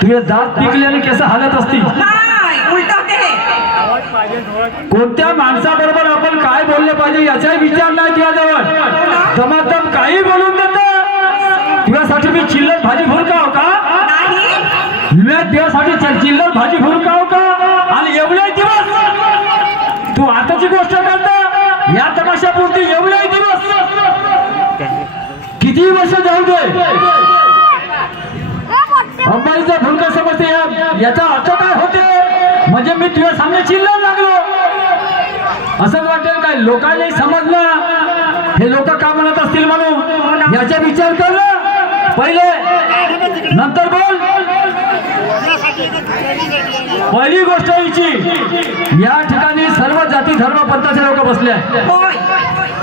तुझे दात पिकल्याने केस हालत असतील. कोणत्या माणसाबरोबर आपण काय बोलले पाहिजे याचाही विचार नाही तुझ्याजवळ. दमादम काही बोलून देत. तुझ्यासाठी मी चिल्लर भाजी भुरकाव का? मी तुझ्यासाठी चिल्लर भाजी भुरकाव का? आणि एवढे दिवस तू आताची गोष्ट करता या तमाशापुरती एवढे दिवस किती वर्ष जाऊ दे अंबाईचा भुरका समजते. याचा अर्थ काय होते म्हणजे मी तुझ्या सामने चिल्लर लागलो असं वाटेल काय? लोकांनाही समजलं हे लोक का म्हणत असतील म्हणून याचा विचार कर ना पहिले नंतर बोल. पहिली गोष्ट हिची या ठिकाणी सर्व जाती धर्म पंथाचे लोक बसले आहेत.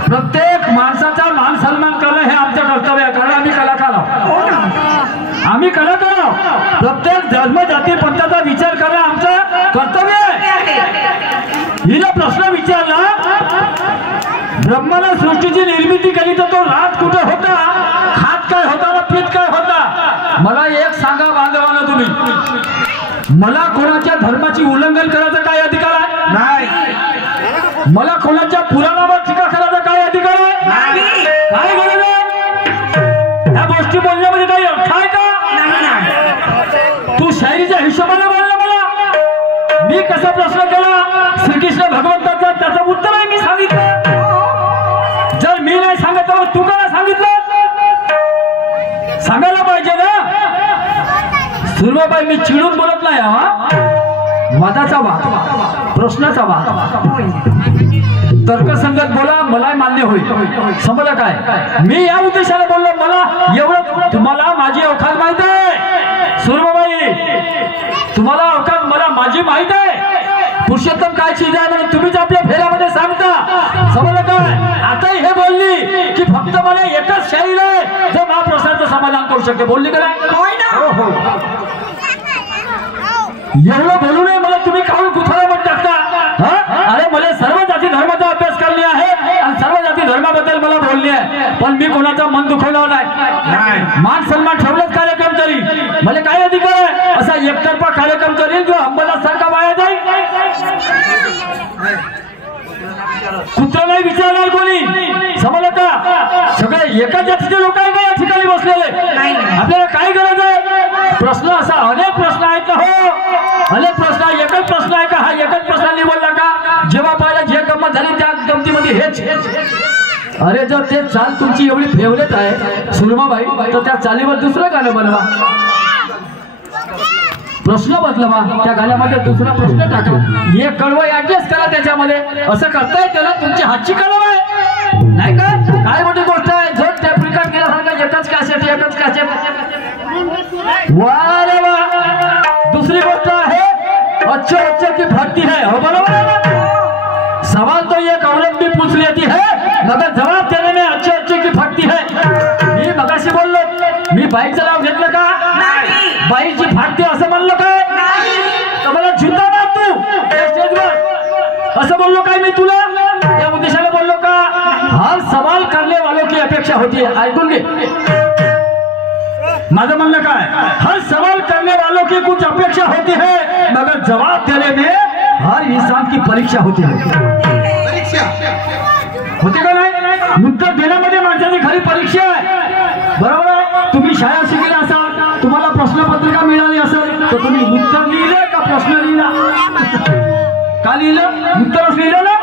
प्रत्येक माणसाचा मान सन्मान करणं हे आमचं कर्तव्य आहे. कारण आम्ही कलाकार आहोत. आम्ही कलाकार आहोत. प्रत्येक धर्म जाती पंथाचा विचार करणं आमचं कर्तव्य आहे. हिला प्रश्न विचारला ब्रह्माने सृष्टीची निर्मिती केली तर तो रात कुठे होता? खात काय होता ना पीत काय होता? मला एक सांगा बांधवानं तुम्ही मला कोणाच्या धर्माची उल्लंघन करायचा काय अधिकार आहे? नाही. मला कोणाच्या पुराणावर टीका करायचा काय अधिकार आहे? काय गरज आहे? ह्या गोष्टी बोलण्यामध्ये काही अर्थ आहे का? तू शायरीच्या हिशोबाने बोलला मला. मी कसा प्रश्न केला श्रीकृष्ण भगवंताचा त्याचं उत्तर आहे मी सांगितलं. जर मी नाही सांगत तर तू का सांगितलं? सांगायला पाहिजे ना. सुरमाबाई मी चिडून बोलत नाही हा. वादाचा वाद प्रश्नाचा वाद तर्कसंगत बोला मला मान्य होईल. समजलं काय? मी या उद्देशाने बोललो. मला एवढं तुम्हाला माझी अवकात माहित आहे सुरमाबाई. तुम्हाला अवकात मला माझी माहित आहे. पुरुषोत्तम काय चीज आहे म्हणून तुम्हीच आपल्या फेऱ्यामध्ये सांगता. समजलं काय? आताही हे बोलली की फक्त मला एकच शाहीर आहे जो महाप्रसादाचं समाधान करू शकते. बोलली का नाही? एवढं बोलू नये मला तुम्ही काहून कुठला मत टाकता? अरे मला सर्व जाती धर्माचा अभ्यास करणे आहे आणि सर्व जाती धर्माबद्दल मला बोलणे आहे. पण मी कोणाचा मन दुखवलं नाही. मान सन्मान ठेवलंच कार्यक्रम करी. मला काय अधिकार आहे असा एकतर्फा कार्यक्रम करील जो अंबादासारखा वाया जाईल? कुत्र नाही विचारणार कोणी. समजलं का? सगळे एका जातीचे लोक आहे का या ठिकाणी बसलेले? आपल्याला काय गरज आहे? प्रश्न असा अनेक प्रश्न आहेत ना. हो अनेक प्रश्न आहे. एकच प्रश्न आहे का? हा एकच प्रश्न निवडला का? जेव्हा पाहिलं जे गंमत झाली त्या गमतीमध्ये हेच. अरे जर ते चाल तुमची एवढी फेवरेट आहे सुरमाबाई तर त्या चालीवर दुसरं गाणं बनवा. प्रश्न बदलवा. त्या गाण्यामध्ये दुसरा प्रश्न टाका. एक कडवं ऍडजस्ट करा त्याच्यामध्ये. असं करता येते ना. तुमची हातची कलम आहे नाही का? काय मोठी गोष्ट आहे. जो त्या प्रिकाट केल्यासारखा एकच कॅसेट एकच कॅसेट. वा रे वा. दुसरी गोष्ट आहे अच्छे अच्छे की भक्ति है. हो बरोबर है ना? सवाल तो एक औरत भी पूछ लेती है मगर जवाब देने में अच्छे अच्छे की भक्ति है. मी मगाशी बोललो मी बाईकचं नाव घेतलं का? बाईची फाटते असं म्हणलं काय? तर मला जुता मार तू स्टेजवर असं बोललो काय मी तुला? या उद्देशाने बोललो का? हर सवाल करने वालों की अपेक्षा होती है. ऐकून घे माझं म्हणणं काय? हर सवाल करने वालों की कुछ अपेक्षा होती है मगर जवाब देने में हर इंसान की परीक्षा होती है. होते का नाही? उत्तर देण्यामध्ये माणसाची खरी परीक्षा आहे. बरोबर आहे? तुम्ही शाळा शिकले असाल तुम्हाला प्रश्नपत्रिका मिळाली असेल तर तुम्ही उत्तर लिहिले का प्रश्न लिहिला? का लिहिलं? उत्तरच लिहिलं ना.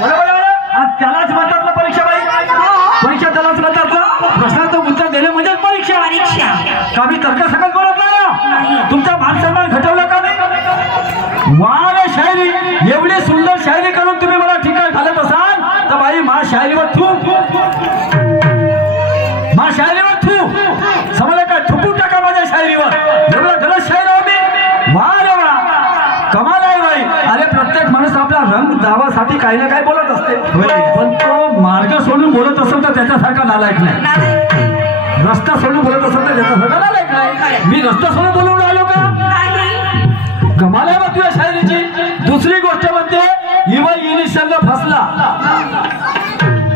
बरोबर आहे? त्यालाच म्हणतात ना परीक्षा. बाई परीक्षा त्यालाच म्हणतात ना. प्रश्नाचं उत्तर देणे म्हणजे परीक्षा. का मी तर्कसंगत बोलत नाही? तुमचा मान सन्मान घटवला का नाही? वाह शायरी एवढी सुंदर शायरी करून तुम्ही मला ठिकाण घालत असाल तर बाई मा शायरीवर थू. मा शायरीवर थू. समजलं का? थुकू टाका माझ्या शायरीवर. एवढं गलत शायर आहे मी. वा रे वा. कमाल आहे बाई. अरे प्रत्येक माणूस आपला रंग दावासाठी काही ना काही बोलत असते. पण तो मार्ग सोडून बोलत असेल तर त्याच्यासारखा नालायक नाही. रस्ता सोडून बोलत असेल तर त्याच्यासारखा नालायक नाही. मी रस्ता सोडून बोलून राहिलो का? कमाल आहे बघ तुझ्या शायरीची. दुसरी गोष्ट म्हणते इवा इनी संघ फसला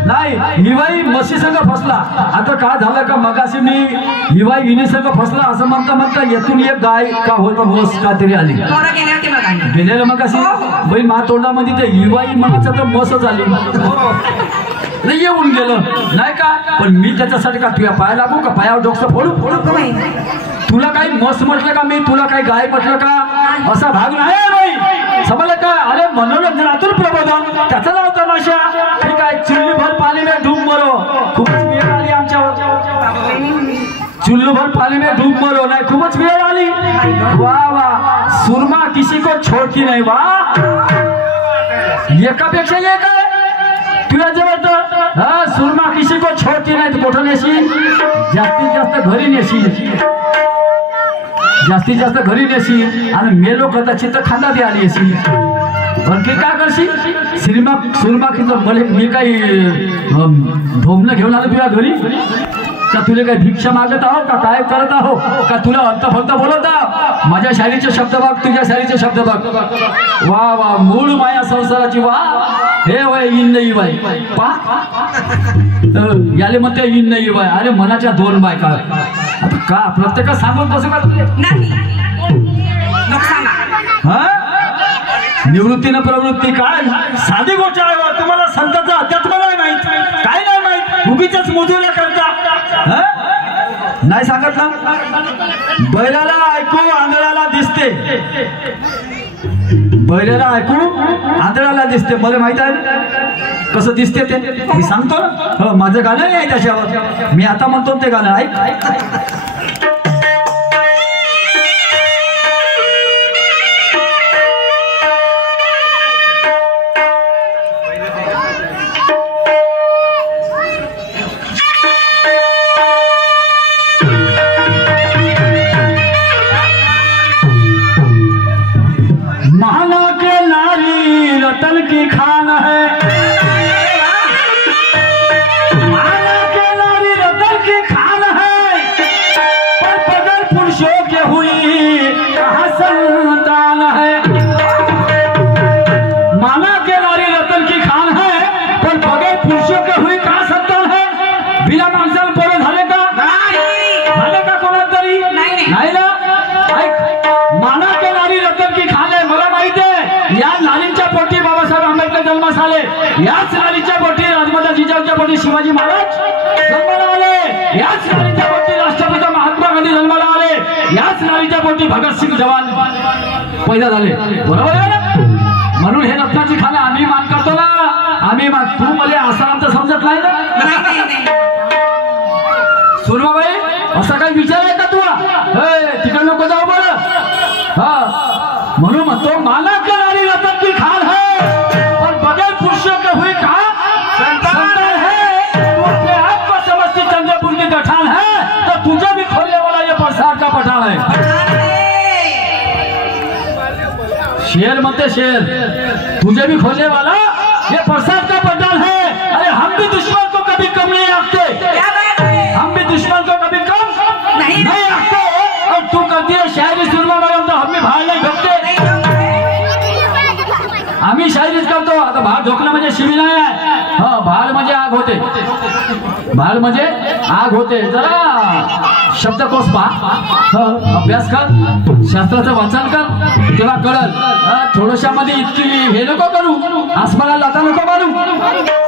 नाही. काय हिवाई म्हशी संघ फसला. आता काय झालं का मगाशी मी हिवाई हिने संघ फसला असं म्हणता म्हणता येथून एक गाय का होतं म्हस का तरी आली गेलेलं मगाशी बाई मा तोंडामध्ये ते हिवाई म्हणायचं तर म्हसच आली नाही येऊन गेलं नाही का. पण मी त्याच्यासाठी का तुझ्या पाया लागू का पायावर डोकं फोडू तुला काही मस्त म्हटलं का मी तुला काही गाय म्हटलं का असा भाग नाही बाई समजलं का. अरे मनोरंजनातून प्रबोधन त्याचा नाव तमाशा ठीक आहे. चुल्ली भर पाणी में डूब मरो खूपच वेळ आली आमच्यावर चुल्लू भर पाणी में डूब मरो नाही खूपच वेळ आली. वा वा सुरमा किसी को छोड़ती नाही वा एकापेक्षा एक आहे तुझ्या जवळ तर हा सुरमा किसी को छोड़ती नाही. कुठं नेशील जास्तीत जास्त घरी नेशील जास्तीत जास्त घरी नेशील आणि मेलो कदाचित तर खांदा दे आली अशी. पण ते काय करशील सुरमा किती मला मी काही ढोमणं घेऊन आलो तुझ्या घरी का तुला काही भिक्षा मागत आहो का काय करत आहो का तुला अर्थ फक्त बोलत आहो. माझ्या शायरीचे शब्द बघ तुझ्या शायरीचे शब्द बघ वा वा मूळ माया संसाराची वा हे वय इन नाही बाई पा याले म्हणते इन नाही बाय. अरे मनाच्या दोन बायका आता का प्रत्येक सांगून बसू का हा निवृत्तीनं प्रवृत्ती काय साधी गोष्ट आहे. तुम्हाला संतांचा अध्यात्म नाही माहित काय नाही माहित उगीच मुजूला करता नाही सांगत ना. बैलाला ऐकू आंधळ्याला दिसते बैलाला ऐकू आंधळ्याला दिसते. मला माहित आहे कसं दिसते ते मी सांगतो ना. माझं गाणं नाही त्याच्यावर मी आता म्हणतो ते गाणं ऐक. रतन की खान है माला के नारी रतन की खान है पर बगैर पुरुषों के हुई कहाँ संतान है. माला के नारी रतन की खान है पर बगैर पुरुषों के हुई कहाँ संतान है. बिना माणसाला पोरं झाले का कोणाला तरी नाही ना. माला के नारी रतन की खान है मला माहिती आहे या नारींच्या पोटी बाबासाहेब आंबेडकर जन्मास आले. याच नारीच्या पोटी राजमाता जिजाऊच्या पोटी शिवाजी महाराज जन्माला आले. याच नारीच्या पोटी राष्ट्रपिता महात्मा गांधी जन्माला आले. याच नारीच्या पोटी भगतसिंग जवान पैदा झाले. बरोबर आहे ना. म्हणून हे रत्नाची खाणं आम्ही मान करतो ना. आम्ही तू मला असं आमचं समजत नाही ना सुरमाबाई असा काही विचार आहे का तुला तिकडे नको जाऊ बरं. हा म्हणून म्हणतो माला के नारी रतन की खान है और बगैर पुरुषों के हुई कहा संतान है. तू अपने आप को समझती चंद्रपुर की गठान है तो तुझे भी खोलने वाला ये प्रसाद का पठान है. शेर म्हणते शेर तुझे भी खोलने वाला ये प्रसाद का पठान है. अरे हम भी दुश्मन को कभी कम नहीं आंकते हम भी दुश्मन को कभी कम नहीं आंकते. और तू करती है शायरी सुरमा तो हम भी बाहर नहीं ढोकते. आम्ही शायरीच करतो. आता बाहेर ढोकणं म्हणजे शिवी नाही आहे. बाहेर म्हणजे आग होते बाहेर म्हणजे आग होते. जरा शब्दकोश पहा अभ्यास कर शास्त्राचं वाचन कर तेव्हा कळल. थोडशा मध्ये इतकी हे नको करू आसमानाला लाथा नको मारू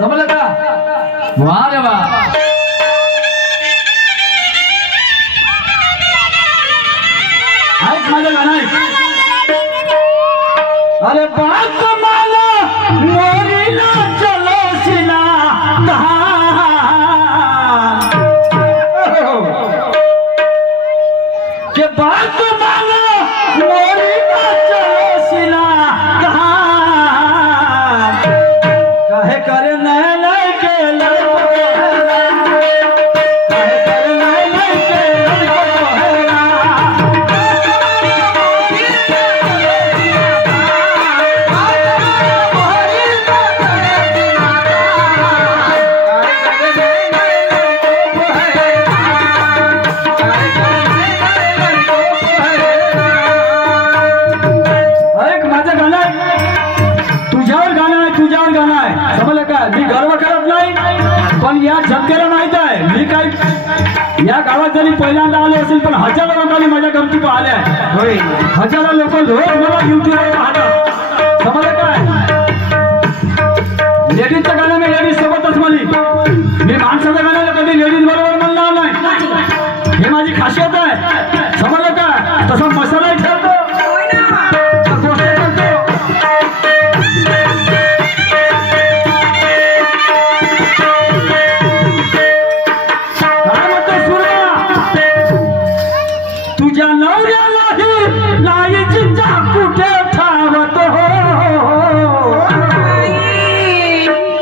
समजलं का. वा रे वा ऐक माझं गाणं ऐक. अरे बात मानो मोरी ना चलो सिना कहाँ के बात मानो मोरी ना चलो सिना कहाँ कहे करे नए नए के लड़को कहे करे नए नए के लड़को है आज जरी पहिल्यांदा आले असेल पण हजारो लोकांनी माझ्या गमती पाहिल्या आहे. हजारो लोक रोज मला युट्यूबवर पाहतात. समजलं काय? लेडीजचं गाणं मी लेडीज सोबतच म्हणली. मी माणसाचं गाणं कधी लेडीज बरोबर म्हणणार नाही. हे माझी खासियत आहे. समजलं का? तसा मसालाही ठेवतो. तुझ्या नवऱ्यालाही नाही चिंता कुठे ठावतो.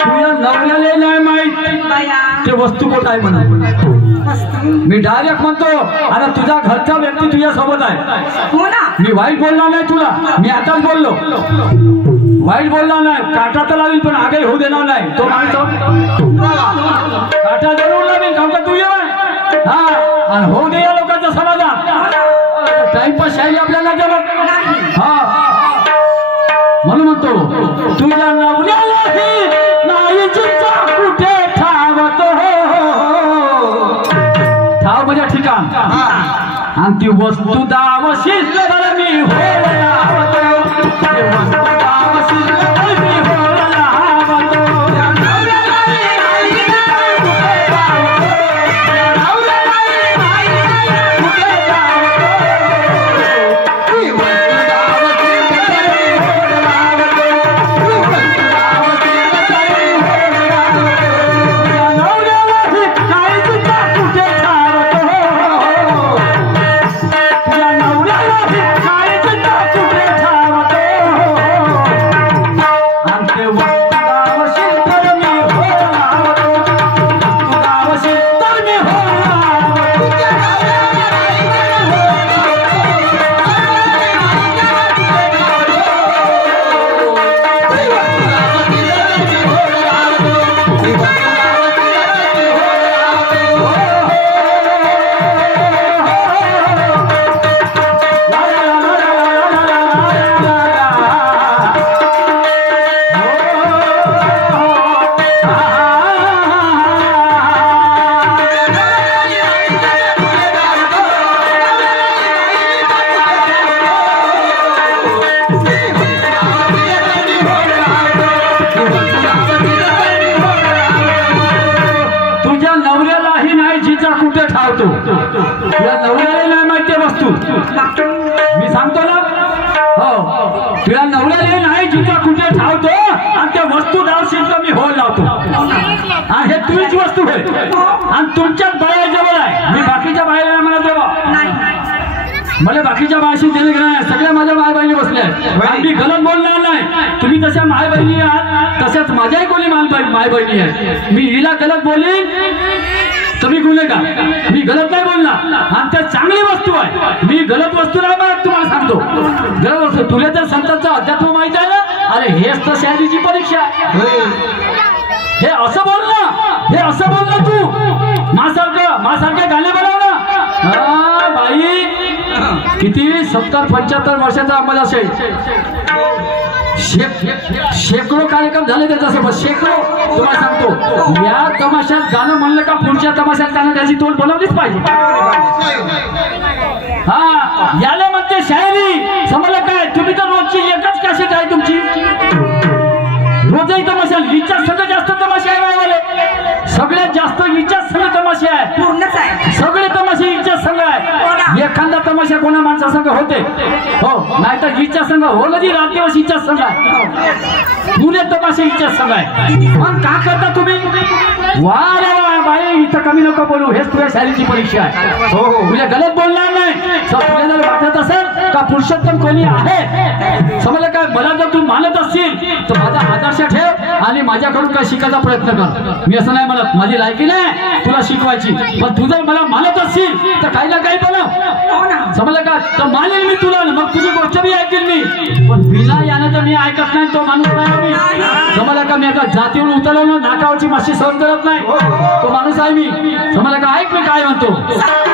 तुझ्या नवऱ्याला नाही माहित ते वस्तू कुठं आहे म्हणा. मी डायरेक्ट म्हणतो आता तुझा घरचा व्यक्ती तुझ्या सोबत आहे. मी वाईट बोलणार नाही तुला. मी आताच बोललो वाईट बोलणार नाही. काटा तर लागेल पण आगे होऊ देणार नाही. तो माणूस काटा जरूर लागेल कारण का तुझ्या हा आणि होऊ दे या लोकांचा समाधान. टाइमपास शाही आपल्याला जमत हा म्हणून म्हणतो तुझ्या नवऱ्यालाही नाही चिंता कुठे ठावतो. ठाव म्हणजे ठिकाण आणि ती वस्तू दावशी तर मी होतो. वस्तू दावशी तर मी होतो. तुला नवऱ्याला नाही माहिती वस्तू मी सांगतो ना. हो तुला नवऱ्याला नाही जिथं कुठे ठावतो आणि त्या वस्तू दावशील तर मी हो लावतो. आणि हे तुझीच वस्तू आहे आणि तुमच्याच बाया जवळ आहे. मी बाकीच्या बाहेर मला तेव्हा मला बाकीच्या बायाशी देणे घेणं नाही. सगळ्या माझ्या माय बहिणी बसल्या आहेत. मी गलत बोलणार नाही. तुम्ही तशा माय बहिणी आहात तशाच माझ्याही कोणी माय बहिणी आहे. मी हिला गलत बोलली तुम्ही गुन्हेगार. मी गलत नाही बोलणार आणि त्या चांगली वस्तू आहे. मी गलत वस्तू नाही म्हणत तुम्हाला सांगतो. गलत वस्तू तुला तर संतांचं अध्यात्म माहित आहे ना. अरे हेच तर शहरीची परीक्षा. हे असं बोल ना. हे असं बोल ना तू माझ्यासारखे गाणे बनव ना. बाई किती 70-75 वर्षाचा आम्हाला असेल. शेकडो कार्यक्रम झाले त्याच्यासोबत. शेकडो तुम्हाला सांगतो. या तमाशात गाणं म्हणलं का पुढच्या तमाशात गाणं त्याची तोंड बोलावलीच पाहिजे. हा याला म्हणते शायरी. समजलं काय? तुम्ही तर रोजची एकच कॅसेट आहे तुमची. रोजही तमाशा. हिच्या सगळं जास्त तमाशे आहे. सगळ्यात जास्त हिच्याच संघ तमाशे आहे. पूर्णच आहे. सगळे तमाशे हिच्याच संघ आहे. एखादा तमाशा कोणा माणसा संघ होते हो नाही तर हिच्या संघ हो नदी रात दिवस हिच्याच संघ आहे. पुणे तमाशे हिच्याच संघ आहे. मग का करता तुम्ही? वा रे वा बाई इथं कमी नको बोलू. हेच तुझ्या शाळेची परीक्षा आहे. हो तुझ्या गलत बोलणार नाही. तुला जर वाटत असेल का पुरुषोत्तम कोणी आहे समजलं काय मला जर तू मानत असतील तर माझा आदर्श ठेव आणि माझ्याकडून काय शिकायचा प्रयत्न कर. मी असं नाही म्हणत माझी लायकी नाही तुला शिकवायची. पण तू जर मला मानत असतील तर काही ना काही बनव. समजलं का? तर मानेल मी तुला. मग तुझी गोष्ट बी ऐकेल मी. पण बिना यानं तर मी ऐकत नाही. तो माणूस नाही मी. समजलं का? मी आता जातीवर उतरवलो नाकावरची माशी सहन करत नाही. तो माणूस आहे मी. समजलं का? ऐक मी काय म्हणतो.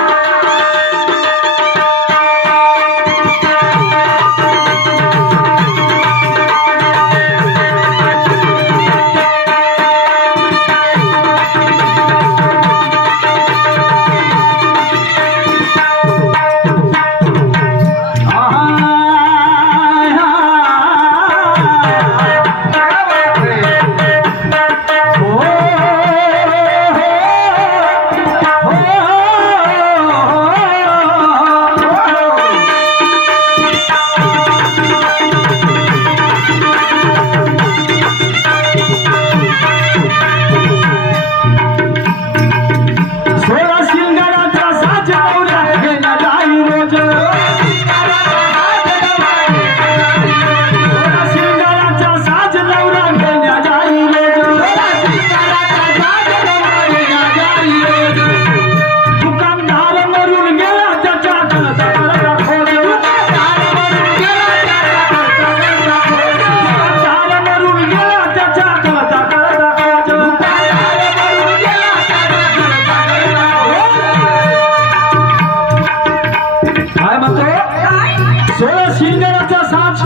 बरोबर शिंगाराचा साच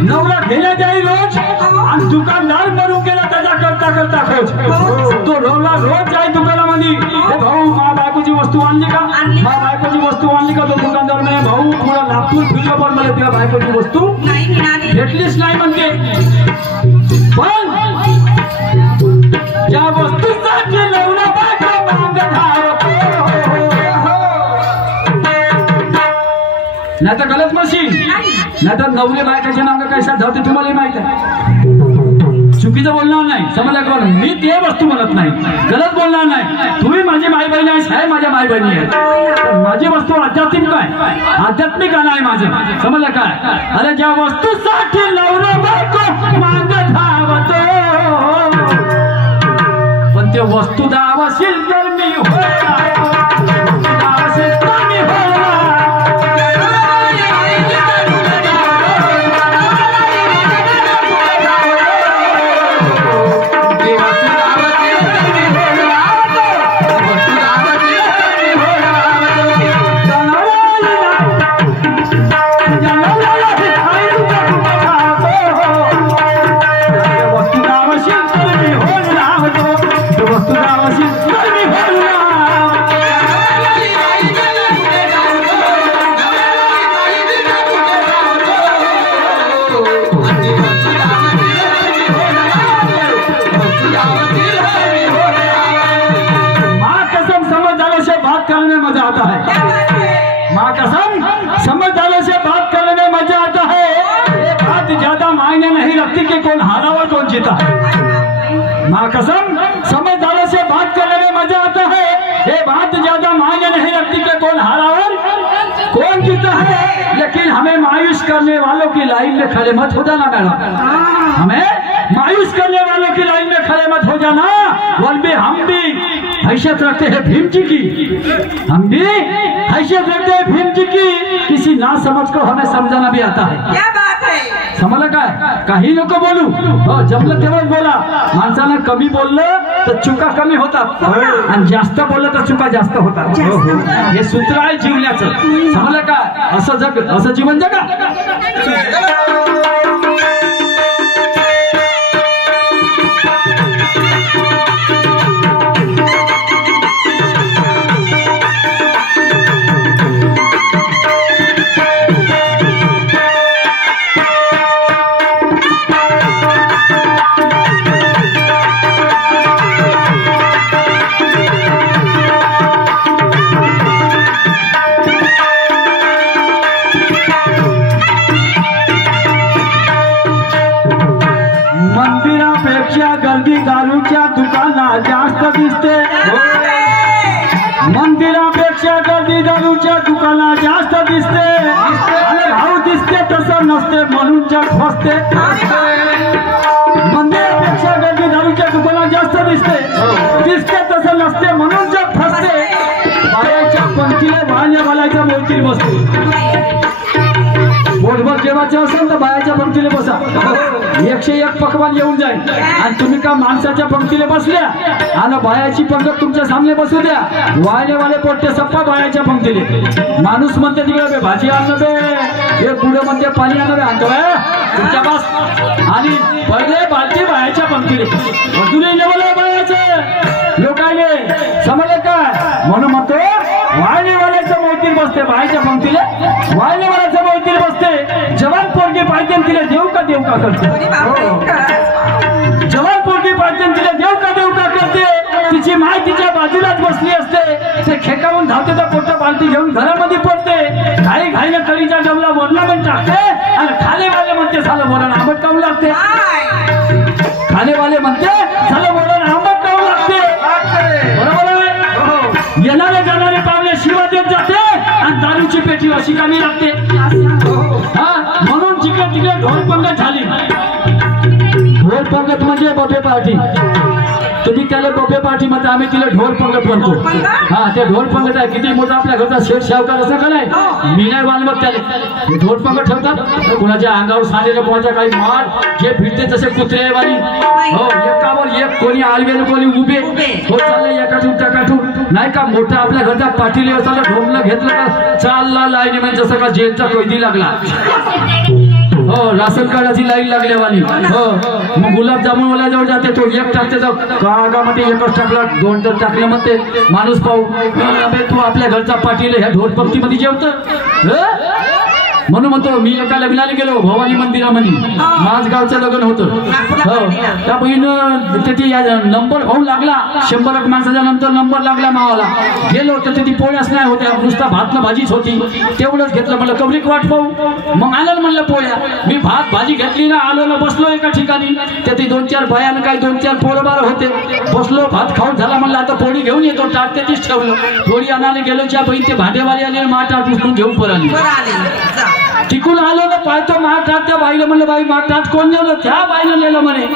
नवरा घेण्या जाई रोज आणि दुकानदार मरून गेला त्याचा करता करता खोज तो नवरा रोज जाई दुकानामध्ये भाऊ मा बायकोची वस्तू आणली का मा बायकोची वस्तू आणली का तो दुकानदार म्हणे भाऊ थोडा नागपूर फिरलो पण मला तुझ्या बायकोची वस्तू भेटलीच नाही म्हणते पण ज्या वस्तूसाठी नवरा बायको मागत नाही तर गलत मशीन नाही तर नवरे बायकाच्या नाव कैसा धावते तुम्हाला माहित आहे चुकीचं बोलणार नाही समजलं का मी ते वस्तू म्हणत नाही गलत बोलणार नाही तुम्ही माझी माई बहिणी आहे साहेब माझ्या माई बहिणी आहे माझी वस्तू आध्यात्मिक आहे आध्यात्मिक आहे माझं समजलं काय अरे ज्या वस्तूसाठी नवरा बायको मागत धावतो पण ते वस्तू दावशील तर मी समझदारों से बात करने में मजा आता है ये बात ज्यादा मायने नहीं रखती कि कौन हारा और कौन जीता है माँ कसम समझदारों से बात करने में मजा आता है ये बात ज्यादा मायने नहीं रखती कि कौन हारा और कौन जीता है लेकिन हमें मायूस करने वालों की लाइन में खड़े मत हो जाना मैडम हमें मायूस करने वालों की लाइन में खड़े मत हो जाना वल्बे हम भी हैसियत रखते हैं भीम जी की हम भी हैसियत रखते हैं भीम जी की किसी ना समझ को हमें समझाना भी आता है क्या बात है समजलं काय काही नको बोलू जमलं तेवढंच बोला माणसाला कमी बोललं तर चुका कमी होतात आणि जास्त बोललं तर चुका जास्त होतात हे सूत्र आहे जीवनाचं समजलं काय असं जग असं जीवन जगा गर्दी दारूच्या दुकानात जास्त दिसते मंदिरापेक्षा गर्दी दारूच्या दुकानात जास्त दिसते भाव दिसते तसं नसते म्हणून जग फसते मंदिरापेक्षा गर्दी दारूच्या दुकानात जास्त दिसते तसं नसते म्हणून जग फसते बायाच्या पंक्तीला बाया घालायच्या बोलतील बसते पोटभर जेवायचं असेल तर बायाच्या पंक्तीला बसा 101 पकवान येऊन जाईल आणि तुम्ही का माणसाच्या पंक्तीला बसल्या आणि बायाची पंगत तुमच्या सामने बसू द्या वाले पोटते सप्पा बायाच्या पंक्तीले माणूस म्हणते तिकडे भाजी आणलं बे हे पुढे म्हणते पाणी आणलं आणतो तुमच्या बस आणि पहिले बालती बायाच्या पंक्तीले अजूनही लेवल बायाचे लोकांनी समजले काय म्हणून म्हणतो वालेवाल्याच्या मोतीत बसते बायाच्या पंक्तीले वालेवाल्याच्या मोतीत बसते जवान पोरगी पाहिजे तिला देव का करते जवान पोरगी पाहिजे तिला देव का करते तिची माय तिच्या बाजूलाच बसली असते ते खेकावून धावते तर पोटा बालती घेऊन घरामध्ये पडते घाईनं कळीच्या डबला वरला पण टाकते आणि खालेवाले म्हणते झालं वरण आंबट काऊन लागते खालेवाले म्हणते झालं वरण आंबट काऊन लागते बरोबर आहे येणारे जाणारे पावले शिवा देत जाते आणि दारूची पेटी अशी कमी लागते म्हणून जिकडे तिकडे ढोल पंगत झाली ढोल पंगत म्हणजे बफे पार्टी तुम्ही त्याला बफे पार्टी म्हणता आम्ही तिला ढोल पंगत म्हणतो हा ते ढोल पंगत आहे किती मोठा आपल्या घरचा शेठ शावकार असं का नाही मी नाही बांधवत त्याला ढोल पंगत ठेवतात कुणाच्या अंगावर सांडेलं कोणाच्या काही मार जे फिरते तसे कुत्रे वाली हो एकावर एक कोणी आलवेल कोणी उभे हो चालले एकाठून नाही का मोठा आपल्या घरचा पाटील असाला ढोमलं घेतलं का चालला लाईन म्हणजे जसं का जेलचा कैदी लागला हो राशन कार्डाची लाईन लागल्यावानी हो मग गुलाबजामुन वाला जवळ जाते तो एक टाकते तर कागामध्ये एकच टाकला दोन तर टाकलं मग ते माणूस पाहू अबे तू आपल्या घरचा पाटील ह्या ढोल पंक्तीमध्ये जेवतं म्हणून म्हणतो मी एका लग्नाला गेलो भवानी मंदिरामध्ये माझगावचं लग्न होतं हो त्या बहीण तिथे नंबर होऊन लागला 100 माणसाच्या नंतर नंबर लागला मावाला गेलो तर तिथे पोळ्याच नाही होत्या नुसता भात न भाजीच होती तेवढंच घेतलं म्हणलं कबरीक वाट पाहू मग आलं म्हणलं पोळ्या मी भात भाजी घेतली ना आलो ना बसलो एका ठिकाणी तिथे 2-4 बायानं काही 2-4 पोरं बार होते बसलो भात खाऊन झाला म्हणलं आता पोळी घेऊन येतो टाट तेच ठेवलं पोळी आणायला गेलो त्या बहीण ते भांडेवाली आले माठ उचलून घेऊन पळाली तिकून आलो ना पाहतो माठात त्या बाईला म्हणलं बाई माठात कोण नेलं त्या बाईला नेलं म्हणे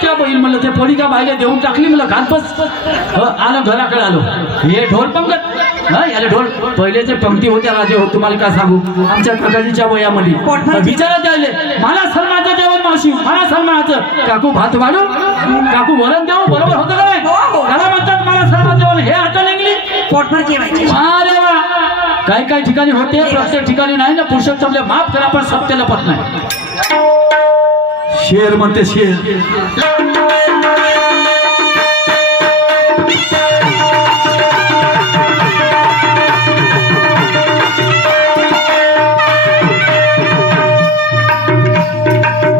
त्या बाई म्हणलं ते पडी त्या बाईला देऊन टाकली म्हणलं घालपस आलं घराकडे आलो हे ढोल पंगत याला ढोल पहिलेचे पंक्ती होत्या राजे हो तुम्हाला काय सांगू आमच्या काकाजीच्या वयामध्ये विचारात जायले मला सलमाचं जेवण मावशी मला सलमाचं काकू भात वाढू काकू वरण देऊ बरोबर होतं का नाही त्याला म्हणतात मला सलमाचं जेवण हे आता लागली पोटभर जेवायचे अरे वा काही काही ठिकाणी होते प्रत्येक ठिकाणी नाही ना पुरुषोत्तमले माफ करा पण सत्याला पत नाही शेर म्हणते शेर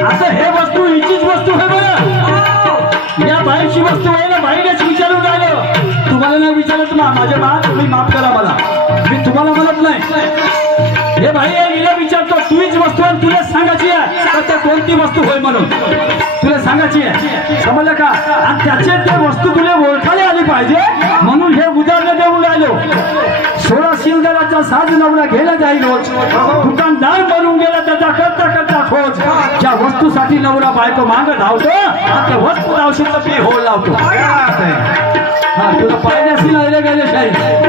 आता हे वस्तू हिचीच वस्तू आहे बरं या बाईची वस्तू आहे ना बाईनेच विचारून राहिलं तुम्हाला नाही विचारत ना माझ्या मा तुम्ही माफ करा मला मी तुम्हाला म्हणत नाही हे भाई हिला विचारतो तुझीच वस्तू आहे तुला सांगायची आहे तर त्या कोणती वस्तू होय म्हणून तुला सांगायची आहे समजलं का आणि त्याचे ते वस्तू तुला ओळखायला आली पाहिजे म्हणून हे उदाहरण देऊन राहिलो 16 शिलदराचा साज नवरा घ्यायला जाईल रोज दुकानदार बनून गेला त्याचा करता करता खोज ज्या वस्तूसाठी नवरा बायको माग धावतो त्या वस्तू धावशील तर ते होळ लावतो हा तुला पाहिल्याशी नाही गेले शाही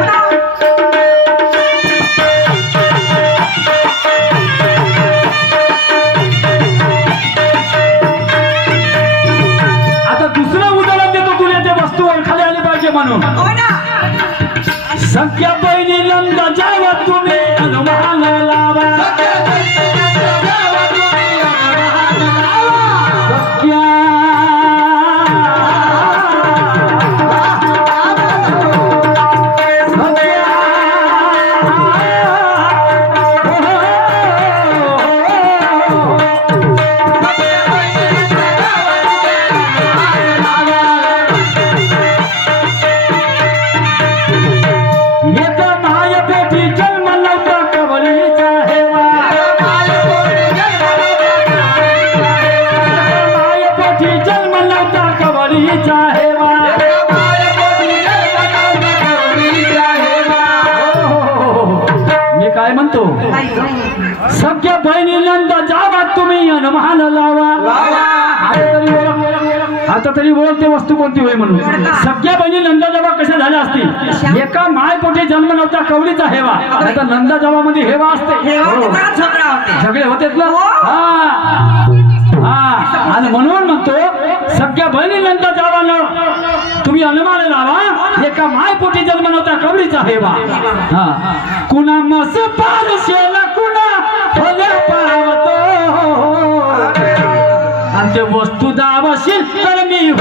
म्हणून सख्या बहिणी नंदा जावा तुम्ही अनुमान लावा सख्या बहिणी नंद जावा तुम्ही अनुमान लावा आता तरी बोलते वस्तू कोणती होय म्हणून सख्या बहिणी नंदा जावा कशा झाल्या असतील एका मायपोटी जन्म नव्हता कवडीचा हेवा आता नंदा जावा मध्ये हेवा असते झगडे होतेच ना हा आणि म्हणून म्हणतो सख्या बहिणी नंदा जावा न तुम्ही अनुमान लावा एका मायपोटी जन्म नव्हता कवडीचा हेवा हा कुणा मस पारशेला कुणा भल्या पावतो आणि ते वस्तू दावशील तर मी